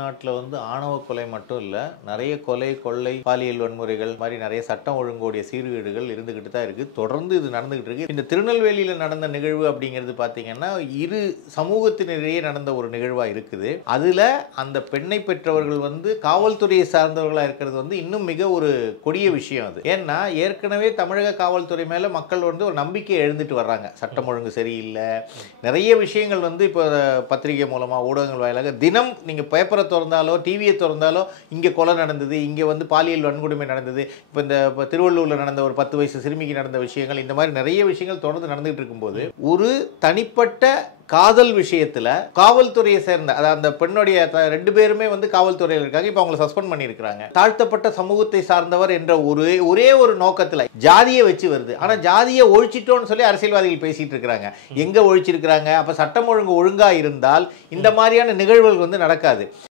தமிழ்நாட்டில் வந்து ஆணவ கொலை மட்டும் இல்லை, நிறைய கொலை, கொள்ளை, பாலியல் வன்முறைகள் மாதிரி நிறைய சட்டம் ஒழுங்கோடைய சீர்கேடுகள் இருந்துகிட்டு தான் இருக்குது. தொடர்ந்து இது நடந்துகிட்டு இருக்கு. இந்த திருநெல்வேலியில் நடந்த நிகழ்வு அப்படிங்கிறது பார்த்தீங்கன்னா இரு சமூகத்தினரிடையே நடந்த ஒரு நிகழ்வாக இருக்குது. அதில் அந்த பெண்ணை பெற்றவர்கள் வந்து காவல்துறையை சார்ந்தவர்களாக இருக்கிறது வந்து இன்னும் மிக ஒரு கொடிய விஷயம் அது. ஏன்னா ஏற்கனவே தமிழக காவல்துறை மேலே மக்கள் வந்து ஒரு நம்பிக்கை எழுந்துட்டு வர்றாங்க. சட்டம் ஒழுங்கு சரியில்லை, நிறைய விஷயங்கள் வந்து இப்போ பத்திரிகை மூலமாக ஊடகங்கள் வாயிலாக தினம் நீங்கள் பேப்பரை திறந்தாலோ டிவியை திறந்தாலோ இங்கே கொலை நடந்தது, இங்கே வந்து பாலியல் வன்கொடுமை நடந்தது, இப்போ இந்த திருவள்ளூரில் நடந்த ஒரு 10 வயசு சிறுமிக்கு நடந்த விஷயங்கள், இந்த மாதிரி நிறைய விஷயங்கள் தொடர்ந்து நடந்துகிட்டு இருக்கும்போது ஒரு தனிப்பட்ட காதல் விஷயத்தில் காவல்துறையை சேர்ந்த அந்த பெண்ணுடைய 2 பேருமே வந்து காவல்துறையில் இருக்காங்க. இப்போ அவங்களை சஸ்பெண்ட் பண்ணியிருக்கிறாங்க. தாழ்த்தப்பட்ட சமூகத்தை சார்ந்தவர் என்ற ஒரே ஒரு நோக்கத்தில் ஜாதியை வச்சு வருது. ஆனால் ஜாதியை ஒழிச்சிட்டோன்னு சொல்லி அரசியல்வாதிகள் பேசிட்டு இருக்கிறாங்க. எங்கே ஒழிச்சிருக்கிறாங்க? அப்போ சட்டம் ஒழுங்கு ஒழுங்காக இருந்தால் இந்த மாதிரியான நிகழ்வுகள் வந்து நடக்காது.